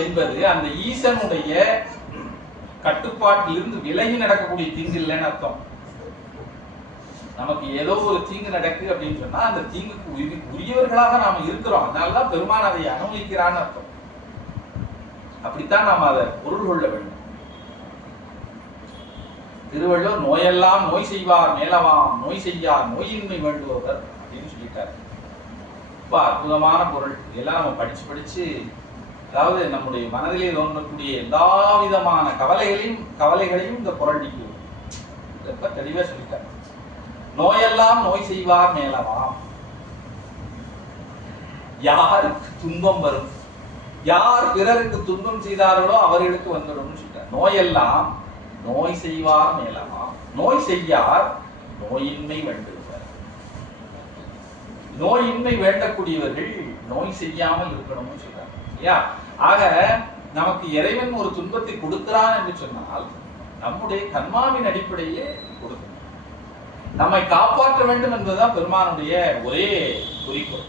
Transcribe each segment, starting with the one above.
என்பது அந்த ஈசனுடைய கட்டுப்பாட்டிலிருந்து விலகி நடக்கக்கூடிய தீங்கு இல்லைன்னு அர்த்தம். நமக்கு ஏதோ ஒரு தீங்கு நடக்கு அப்படின்னு சொன்னா அந்த தீங்குக்கு உரியவர்களாக நாம இருக்கிறோம், அதனாலதான் பெருமான் அதை அனுமதிக்கிறான்னு அர்த்தம். அப்படித்தான் நாம் அதை பொருள் கொள்ள வேண்டும். திருவள்ளுவர் நோயெல்லாம் நோய் செய்வார் மேலவாம் நோய் செய்யார் நோயின்மை வேண்டுபவர் அப்படின்னு சொல்லிட்டாரு. ரொம்ப அற்புதமான பொருள். இதெல்லாம் நம்ம படிச்சு அதாவது நம்முடைய மனதிலே தோன்றக்கூடிய எல்லா விதமான கவலைகளையும் இந்த குறள் நீக்குவது. ரொம்ப தெளிவா சொல்லிட்டாரு. நோயெல்லாம் நோய் செய்வார் மேலவாம். யாருக்கு துன்பம் வரும், யார் பிறருக்கு துன்பம் செய்தார்களோ அவர்களுக்கு வந்துடும் சொல்லிட்டார். நோயெல்லாம் நோய் செய்வார் மேலவாம் நோய் செய்யார் நோயின்மை வேண்டுவர். நோயின்மை வேண்டக்கூடியவர்கள் நோய் செய்யாமல் இருக்கணும்னு சொல்றாங்க இல்லையா? ஆக நமக்கு இறைவன் ஒரு துன்பத்தை கொடுக்கிறான் என்று சொன்னால் நம்முடைய கர்மாவின் அடிப்படையிலே கொடுக்கணும். நம்மை காப்பாற்ற வேண்டும் என்பதுதான் பெருமானுடைய ஒரே குறிக்கோள்.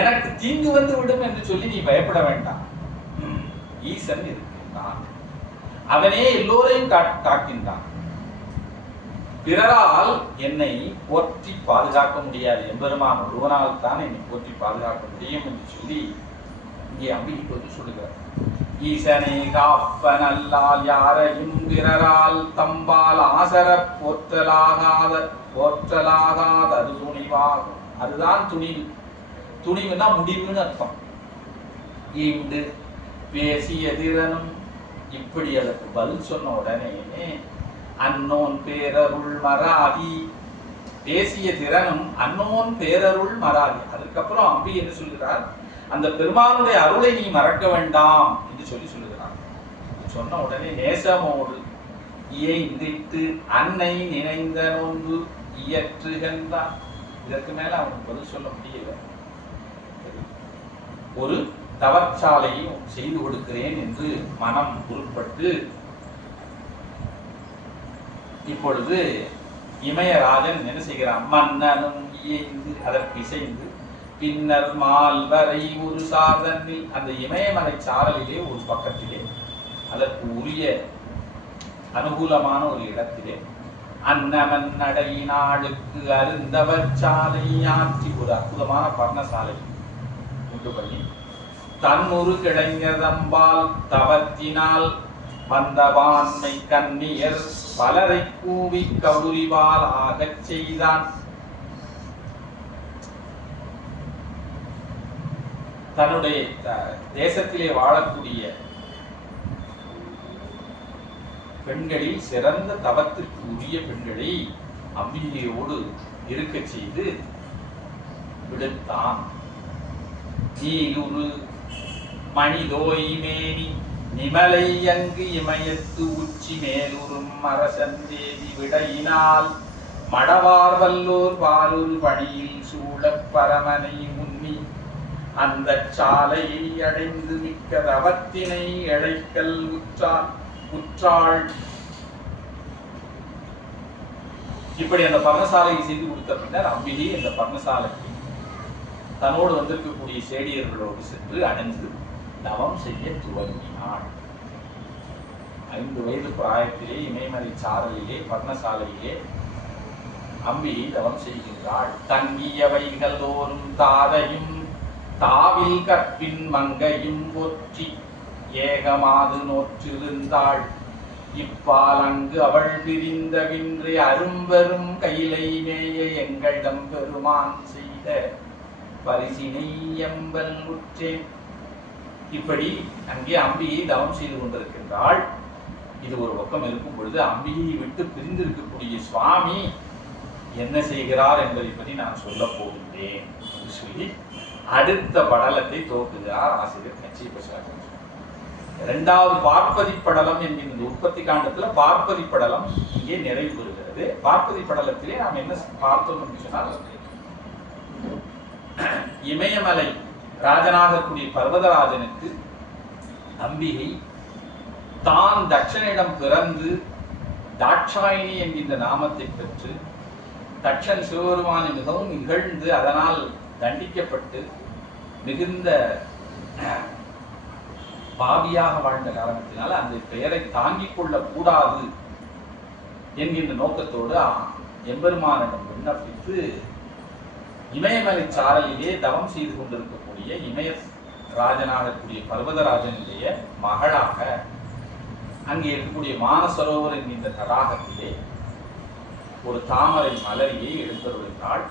எனக்கு தீங்கு வந்து விடும் என்று சொல்லி நீ பயப்பட வேண்டாம். ஈசன் இருக்கின்றான், அவனே எல்லோரையும் காக்கின்றான். பிறரால் என்னை போற்றி பாதுகாக்க முடியாது, எம்பெருமான் ஒருவனால் தான் என்னை போற்றி பாதுகாக்க முடியும் என்று சொல்லி இங்கே அம்பிகை வந்து சொல்லுகிறார். ஈசனை காப்பனல்லால் யாரையும் பிறரால் தம்பால் ஆசர போற்றலாகாத அது துணிவாகும். அதுதான் துணிவு. துணிவுனா முடிவுன்னு அர்த்தம். ஈண்டு பேசிய திறனும் இப்படி அதற்கு பதில் சொன்ன உடனே அன்னோன் பேரருள் மராதி, பேசிய திறனும் அன்னோன் பேரருள் மராதி. அதுக்கப்புறம் அம்பி என்ன சொல்கிறார், அந்த பெருமானுடைய அருளை நீ மறக்க வேண்டாம் என்று சொல்லுகிறார். சொன்ன உடனே நேசமோடு இயைந்திட்டு அன்னை நினைந்த நோன்பு இயற்றுகின்றான். இதற்கு மேல அவனுக்கு பதில் சொல்ல முடியல. ஒரு தவச்சாலையும் செய்து கொடுக்கிறேன் என்று மனம் உருப்பட்டு இப்பொழுது இமயராஜன் என்ன செய்கிறான், மன்னனும் இயைந்து அதற்கு இசைந்து பின்னர் மால்வரை ஒரு சாதனில் அந்த இமயமலை சாரலிலே ஒரு பக்கத்திலே அதற்கு உரிய அனுகூலமான ஒரு இடத்திலே அன்னமன் நடை நாடுக்கு அருந்தவர் சாலை ஆற்றி ஒரு அற்புதமான பர்ணசாலை உண்டு பண்ணி தன்னொரு கிளைஞதம்பால் தவத்தினால் வந்தவான்மை கண்ணியர் பலரை கூவி கவுரிவால் ஆகச் செய்தான். தன்னுடைய தேசத்திலே வாழக்கூடிய பெண்களில் சிறந்த தவத்திற்கு உரிய பெண்களை அம்பிகையோடு இருக்க செய்து விடுத்தான். நீலுரு மணிதோய் மேனி நிமலை அங்கு இமயத்து உச்சி மேலுறும் அரசன் தேவி விடையினால் மடவார் வல்லோர் வாலூர் பணியில் சூழப் பரமனை முன்னி அந்த சாலையை அடைந்து மிக்க தவத்தினை எழைக்கல் உற்றாள். இப்படி அந்த பர்ணசாலையை செய்து கொடுத்த பின்னர் அம்பிகை அந்த பர்ணசாலைக்கு தன்னோடு வந்திருக்கக்கூடிய சேடியர்களோடு சென்று அடைந்து தவம் செய்ய துவங்கினாள். 5 வயது பிராயத்திலே இமயமலை சாரலிலே பர்ணசாலையிலே அம்பிகை தவம் செய்கின்றாள். தங்கியவைகள் தோறும் தாதையும் தாவில் கற்பின் மங்கையும் போற்றி ஏகமாது நோற்றிருந்தாள். இப்பால் அங்கு அவள் பிரிந்த வின்றே அரும்பெரும் கையிலை மேய எங்களிடம் பெருமான் செய்த பரிசினை எம்பல் உற்றேன். இப்படி அங்கே அம்பிகை தவம் செய்து கொண்டிருக்கின்றாள். இது ஒரு பக்கம் இருக்கும் பொழுது அம்பிகையை விட்டு பிரிந்திருக்கக்கூடிய சுவாமி என்ன செய்கிறார் என்பதை பற்றி நான் சொல்ல போகின்றேன் என்று சொல்லி அடுத்த படலத்தை துவக்குகிறார் ஆசிரியர் கச்சியப்ப. 2வது பார்ப்பதி படலம் என்கிற இந்த உற்பத்தி காண்டத்துல பார்ப்பதி படலம் இங்கே நிறைவு பெறுகிறது. பார்ப்பதி படலத்திலே நாம் என்ன பார்த்தோம் என்று சொன்னால், இமயமலை ராஜனாக கூடிய பர்வதராஜனுக்கு அம்பிகை தான் தட்சனிடம் பிறந்து தாட்சாயினி என்கின்ற நாமத்தை பெற்று தட்சன் சிவபெருமானை மிகவும் இகழ்ந்து அதனால் தண்டிக்கப்பட்டு மிகுந்த பாவியாக வாழ்ந்த காரணத்தினால அந்த பெயரை தாங்கிக் கொள்ள கூடாது என்கின்ற நோக்கத்தோடு எம்பெருமானிடம் விண்ணப்பித்து இமயமலை சாரலிலே தவம் செய்து கொண்டிருக்கக்கூடிய இமய ராஜனாகக்கூடிய பர்வதராஜனுடைய மகளாக அங்கே இருக்கக்கூடிய மானசரோவர் என்கின்ற தடாகத்திலே ஒரு தாமரை மலரியை எழுந்தருளினாள்.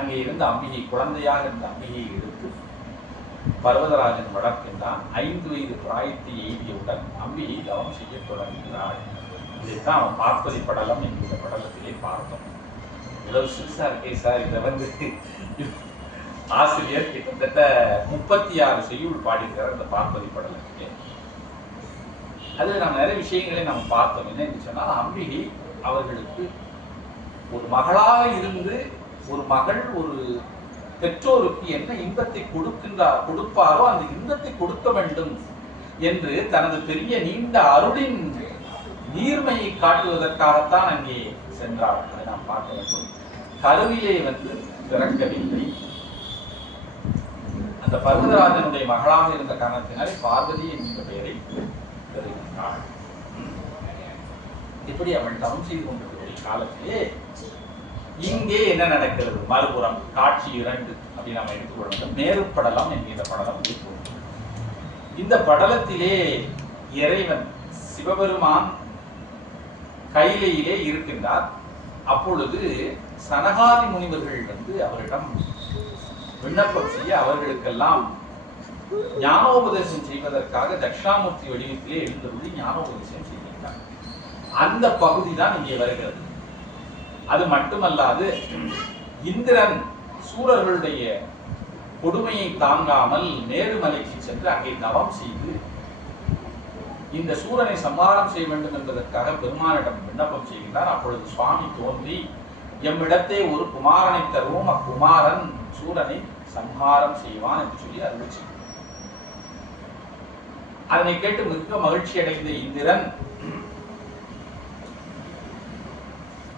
அங்கே இருந்த அம்பிகை, குழந்தையாக இருந்த அம்பிகையை எடுத்து பர்வதராஜன் வளர்க்கின்றான். 5 வயது பிராயத்தை எய்தியவுடன் அம்பிகை தவம் செய்ய தொடங்குகிறாள். இதைத்தான் அவன் பார்ப்பதி படலம் என்கிற படலத்திலே பார்த்தோம். இவ்வளவு சிறுசா இருக்கே சார், இதை ஆசிரியர் கிட்டத்தட்ட 36 செய்யுள் பாடிக்கிறார் அந்த பார்ப்பதி படலத்திலே. அதுல நம்ம நிறைய விஷயங்களை நம்ம பார்த்தோம். என்னன்னு சொன்னால், அம்பிகை அவர்களுக்கு ஒரு மகளாக இருந்து ஒரு மகள் ஒரு பெற்றோருக்கு என்ன இன்பத்தை கொடுப்பாரோ அந்த இன்பத்தை கொடுக்க வேண்டும் என்று தனது பெரிய நீண்ட அருளின் நீர்மையை காட்டுவதற்காகத்தான் அங்கே சென்றாள். அதை நாம் பார்க்க வேண்டும். கருவிலே பிறக்கவில்லை. அந்த பர்வதராஜனுடைய மகளாக இருந்த காரணத்தினாலே பார்வதி என்கிற பெயரை பெறுகின்றாள். இப்படி அவள் தவம் செய்து கொண்டிருக்கக்கூடிய காலத்திலே இங்கே என்ன நடக்கிறது? மறுபுறம் காட்சி 2 அப்படின்னு நம்ம எடுத்துக்கொள்ள மேருப்படலம் என்கிற படலம். இந்த படலத்திலே இறைவன் சிவபெருமான் கையிலேயே இருக்கின்றார். அப்பொழுது சனகாதி முனிவர்கள் அவரிடம் விண்ணப்பம் செய்ய அவர்களுக்கெல்லாம் ஞானோபதேசம் செய்வதற்காக தட்சிணாமூர்த்தி வடிவத்திலே எழுந்தருளி ஞானோபதேசம் செய்கின்றார். அந்த பகுதி தான் இங்கே வருகிறது. அது மட்டுமல்லாது இந்திரன் சூரர்களுடைய கொடுமையை தாங்காமல் மேருமலைக்கு சென்று அங்கே தவம் செய்து இந்த சூரனை சம்ஹாரம் செய்ய வேண்டும் என்பதற்காக பெருமானிடம் விண்ணப்பம் செய்கிறார். அப்பொழுது சுவாமி தோன்றி, எம்மிடத்தே ஒரு குமாரனை தருவோம், அக்குமாரன் சூரனை சம்ஹாரம் செய்வான் என்று சொல்லி அருள் செய்தார். அதனை கேட்டு மிக மகிழ்ச்சி அடைந்த இந்திரன்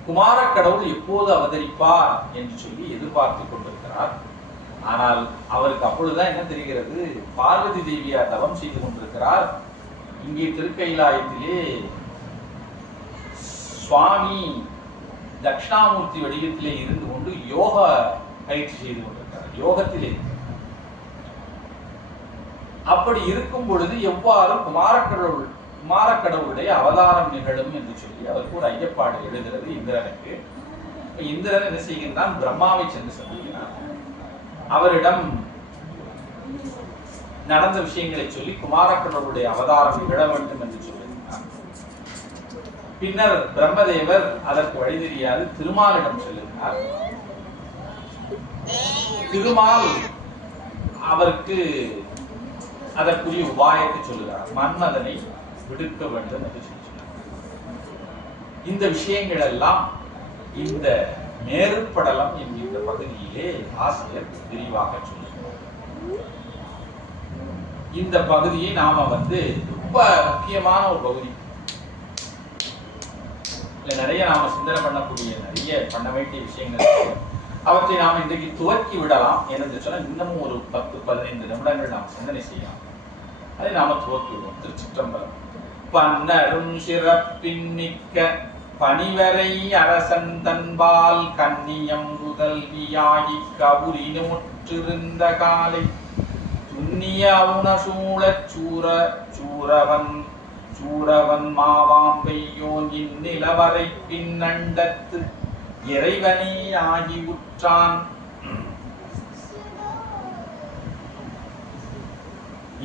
குமார கடவுள் எப்போது அவதரிப்பார் என்று சொல்லி எதிர்பார்த்து கொண்டிருக்கிறார். ஆனால் அவருக்கு அப்பொழுதுதான் என்ன தெரிகிறது? பார்வதி தேவியார் தவம் செய்து கொண்டிருக்கிறார். இங்கே திருக்கைலாயத்திலே சுவாமி தட்சிணாமூர்த்தி வடிவத்திலே இருந்து கொண்டு யோக பயிற்சி செய்து கொண்டிருக்கிறார். யோகத்திலே அப்படி இருக்கும் பொழுது எவ்வாறு குமாரக்கடவுளுடைய அவதாரம் நிகழும் என்று சொல்லி அவருக்கு ஒரு ஐயப்பாடு எழுகிறது இந்திரனுக்கு. இந்திரன் என்ன செய்கின்றான்? பிரம்மாவை சென்று சந்திக்கிறார். அவரிடம் நடந்த விஷயங்களை சொல்லி குமாரக்கடவுளுடைய அவதாரம் நிகழ வேண்டும் என்று சொல்லுகிறார். பின்னர் பிரம்மதேவர் அதற்கு வழி தெரியாது திருமாலிடம் செல்லுகிறார். திருமால் அவருக்கு அதற்குரிய உபாயத்தை சொல்லுகிறார். மன்மதனை விடுக்க வேண்டும் என்று சொல்லுகிறார். இந்த விஷயங்கள் எல்லாம் இந்த மேருப்படலம் என்கின்ற பகுதியிலே ஆசிரியர் விரிவாக சொல்லுகிறார். இந்த பகுதியை நாம ரொம்ப முக்கியமான ஒரு பகுதி. நிறைய நாம சிந்தனை பண்ணக்கூடிய நிறைய பண்ண வேண்டிய விஷயங்கள் அவற்றை நாம் இன்றைக்கு துவக்கி விடலாம். என்று சொன்னா இன்னமும் ஒரு 10-15 நிமிடங்கள் நாம் சிந்தனை செய்யலாம். அதை நாம துவக்கி விடுவோம். திருச்சிற்றம்பலம். பன்னரும் சிறப்பின் மிக்க பணிவரை அரசன் தன்பால் கன்னியம் முதல்வியாகி கவுரினுற்றிருந்த காலை துன்னிய உணசூழச் சூரவன் மாவாம் பெய்யோன் இந்நிலவரை பின்னண்டத்து இறைவனே ஆகி உற்றான்.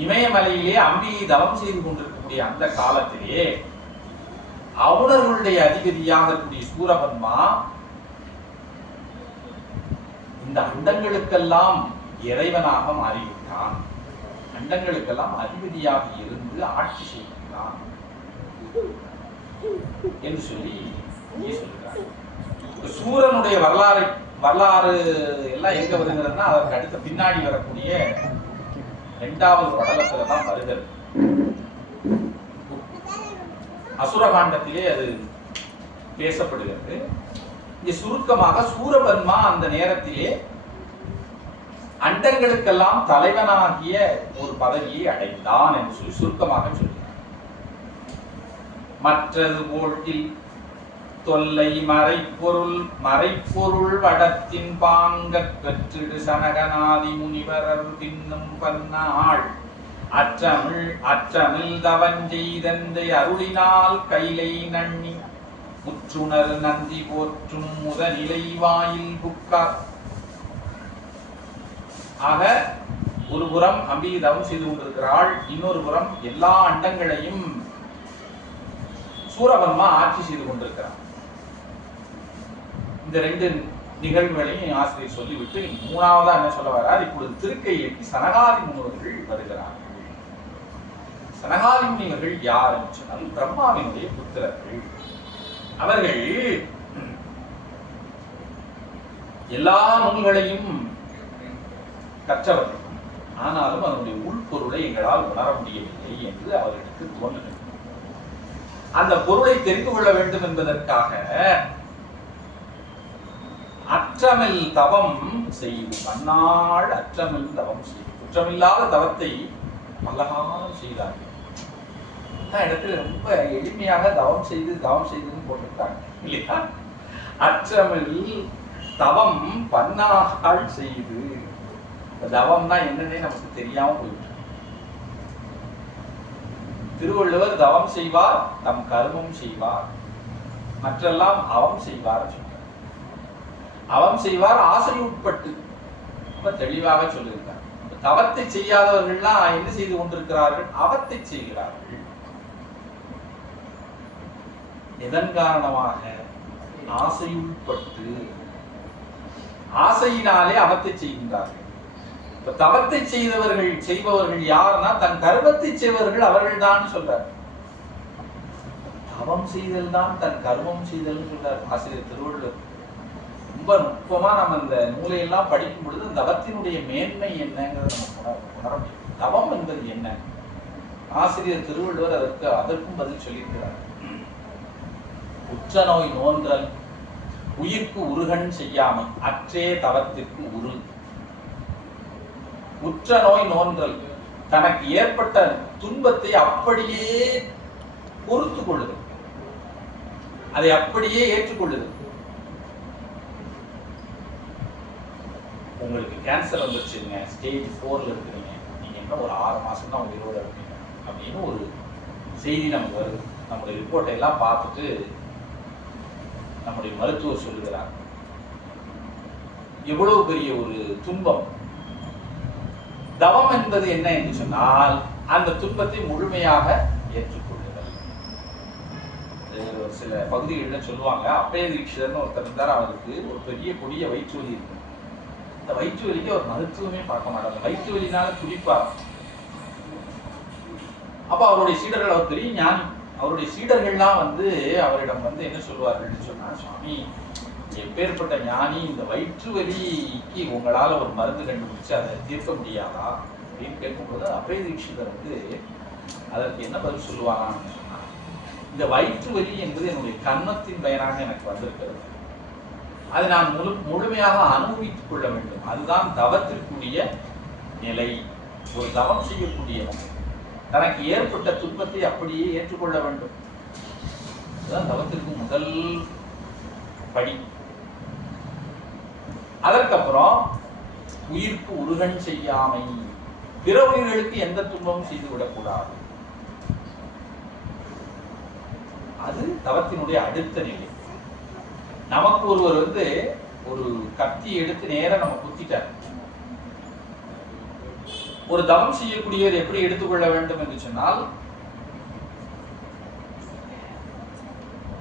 இமயமலையிலே அம்பிகை தவம் செய்து கொண்டிருக்கக்கூடிய அந்த காலத்திலே அவுணர்களுடைய அதிபதியாக இருக்கக்கூடிய சூரபன்மா இந்த அண்டங்களுக்கெல்லாம் இறைவனாக மாறிவிட்டான். அண்டங்களுக்கெல்லாம் அதிபதியாக இருந்து ஆட்சி செய்கின்றான் என்று சொல்லி சொல்கிறார். சூரனுடைய வரலாறு எல்லாம் எங்க வருகிறதுனா அதற்கு அடுத்த பின்னாடி வரக்கூடிய 2வது படலத்துல தான் வருகிறது. அசுரகாண்டத்திலே அது பேசப்படுகிறது. இங்கே சுருக்கமாக சூரபன்மா அந்த நேரத்திலே அண்டங்களுக்கெல்லாம் தலைவனாகிய ஒரு பதவியை அடைந்தான் என்று சொல்லி சுருக்கமாக சொல்கிறார். மற்றது போட்டில் தொல்லை மறைப்பொருள் வடத்தின் பாங்கற் பெற்றிடு சனகநாதி முனிவரர் பின்னும் பன்னாள் அற்றமிழ் தவஞ்செய்தந்தை அருளினால் கைலை நன்னி முற்றுணர் நந்தி போற்றும் முதநிலை வாயில் புக்கார். ஆக ஒரு புறம் அம்பி தவம் செய்து கொண்டிருக்கிறாள், இன்னொரு புறம் எல்லா அண்டங்களையும் சூரபன்மா ஆட்சி செய்து கொண்டிருக்கிறார். இந்த ரெண்டு நிகழ்வுகளையும் ஆசிரியர் சொல்லிவிட்டு மூணாவதா என்ன சொல்ல வர்றார், இப்பொழுது திருக்கையிலேக்கு சனகாதி முனிவர்கள் வருகிறார்கள். சனகாதி முனிவர்கள் யார் என்று சொன்னால் பிரம்மாவினுடைய புத்திரர்கள். அவர்கள் எல்லா நூல்களையும் கற்றவர்கள், ஆனாலும் அதனுடைய உள்பொருளை எங்களால் உணர முடியவில்லை என்று அவர்களுக்கு தோன்றுகிறது. அந்த பொருளை தெரிந்து கொள்ள வேண்டும் என்பதற்காக அற்றமில் தவம் செய்து பன்னாள் அற்றமில் தவம் செய்து குற்றமில்லாத தவத்தை பலகாலம் செய்தார்கள். இடத்துல ரொம்ப எளிமையாக தவம் செய்துன்னு போட்டிருக்காங்க இல்லையா? அற்றமில் தவம் பன்னாள் செய்து. தவம்னா என்னன்னே நமக்கு தெரியாம போயிட்டு. திருவள்ளுவர் தவம் செய்வார் தம் கர்மம் செய்வார், மற்றெல்லாம் அவம் செய்வார் சொல்றார். அவம் செய்வார் ஆசை உட்பட்டு ரொம்ப தெளிவாக சொல்லியிருக்கார். தவத்தை செய்யாதவர்கள்லாம் என்ன செய்து கொண்டிருக்கிறார்கள்? அவத்தை செய்கிறார்கள். எதன் காரணமாக? ஆசையுட்பட்டு, ஆசையினாலே அவத்தை செய்கின்றார்கள். இப்ப தவத்தை செய்பவர்கள் யாருன்னா தன் கர்மத்தை செய்வர்கள் அவர்கள் தான் சொல்றார். தவம் செய்தல் தான் தன் கர்மம் செய்தல் சொல்றார் ஆசிரியர் திருவள்ளுவர். ரொம்ப நுட்பமா நம்ம இந்த நூலையெல்லாம் படிக்கும் பொழுது தவத்தினுடைய மேன்மை என்னங்கிறத நம்ம உணர முடியும். தவம் என்பது என்ன? ஆசிரியர் திருவள்ளுவர் அதற்கும் பதில் சொல்லியிருக்கிறார். உற்ற நோய் நோன்றல் உயிர்க்கு உருகன் செய்யாமை அற்றே தவத்திற்கு உரு. உற்ற நோய் நோன்றல் தனக்கு ஏற்பட்ட துன்பத்தை அப்படியே பொறுத்து கொள்ளுது, அதை அப்படியே ஏற்றுக்கொள்ளுது. உங்களுக்கு கேன்சர் வந்துருச்சுங்க, ஸ்டேஜ் 4ல இருக்கிறீங்க, நீங்க இன்னும் ஒரு 6 மாசம் தான் உயிரோட இருக்கீங்க அப்படின்னு ஒரு செய்தி நமக்கு வருது. நம்முடைய ரிப்போர்ட்டை எல்லாம் பார்த்துட்டு நம்முடைய மருத்துவர் சொல்லுகிறார். எவ்வளவு பெரிய ஒரு துன்பம். தவம் என்பது என்ன என்று சொன்னால் அந்த துன்பத்தை முழுமையாக ஏற்றுக்கொள்ளுதல். ஒரு சில பகுதிகளில் சொல்லுவாங்க, அப்பய தீட்சிதர்னு ஒருத்தர் இருந்தார், அவருக்கு ஒரு பெரிய கொடிய வயிற்று வலி இருக்கு. இந்த வயிற்று வலிக்கு அவர் மருத்துவமே பார்க்க மாட்டாங்க, வயிற்று வலினால துடிப்பார். அப்ப அவருடைய சீடர்கள், அவர் பெரிய ஞானி, அவருடைய சீடர்கள்லாம் அவரிடம் என்ன சொல்லுவார்கள் சொன்னா, சுவாமி எப்பேற்பட்ட ஞானி, இந்த வயிற்று வலிக்கு உங்களால ஒரு மருந்து கண்டுபிடிச்சு அதை தீர்க்க முடியாதா அப்படின்னு கேட்கும்போது அப்பய தீட்சிதர் அதற்கு என்ன பதில் சொல்லுவாரான்னு சொன்னா, இந்த வயிற்று வலி என்பது என்னுடைய கர்மத்தின் பயனாக எனக்கு வந்திருக்கிறது, அதை நான் முழுமையாக அனுபவித்துக் கொள்ள வேண்டும். அதுதான் தவத்திற்குரிய நிலை. ஒரு தவம் செய்யக்கூடியவன் தனக்கு ஏற்பட்ட துன்பத்தை அப்படியே ஏற்றுக்கொள்ள வேண்டும். அதுதான் தவத்திற்கு முதல் படி. அதற்கப்புறம் உயிர்க்கு உருகன் செய்யாமை, பிற உயிர்களுக்கு எந்த துன்பமும் செய்து விடக்கூடாது. அது தவத்தினுடைய அடுத்த நிலை. நமக்கு ஒருவர் ஒரு கத்தி எடுத்து நேரம் நம்ம குத்திட்டார். ஒரு தவம் செய்யக்கூடியவர் எப்படி எடுத்துக்கொள்ள வேண்டும் என்று சொன்னால்,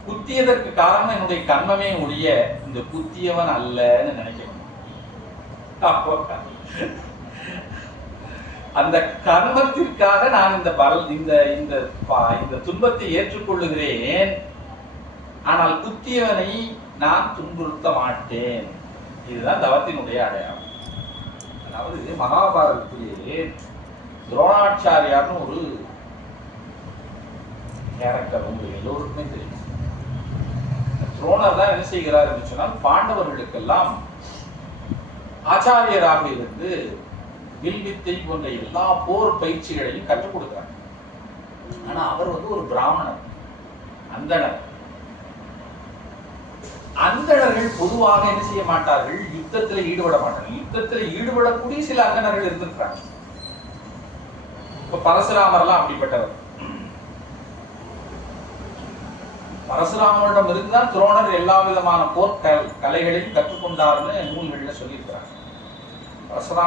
குத்தியதற்கு காரணம் என்னுடைய கர்மமே ஒழிய இந்த குத்தியவன் அல்லன்னு நினைக்கணும். அந்த கர்மத்திற்காக நான் இந்த துன்பத்தை ஏற்றுக்கொள்ளுகிறேன், ஆனால் குத்தியவனை நான் துன்புறுத்த மாட்டேன். இதுதான் தவத்தினுடைய அடையாளம். அதாவது மகாபாரதத்திலே துரோணாச்சாரியார்னு ஒரு கேரக்டர் உங்களுக்கு எல்லோருக்குமே தெரியும். துரோணர் தான் என்ன செய்கிறார் என்று சொன்னால், பாண்டவர்களுக்கெல்லாம் ஆச்சாரியராக இருந்து வில்வித்தை போன்ற எல்லா போர் பயிற்சிகளையும் கற்றுக் கொடுக்கிறார். ஆனா அவர் ஒரு பிராமணர், அந்தணர். அந்தணர்கள் பொதுவாக என்ன செய்ய மாட்டார்கள், யுத்தத்தில் ஈடுபட மாட்டார்கள். யுத்தத்தில் ஈடுபடக்கூடிய சில அந்தணர்கள் இருந்திருக்கிறாங்க. இப்ப பரசுராமர் எல்லாம் அப்படிப்பட்டவர். பரசுராமரிடம் இருந்துதான் துரோணர் எல்லா விதமான போர் கலைகளையும் கற்றுக்கொண்டார்னு நூல்களில் சொல்லியிருக்கிறார். பரசுராம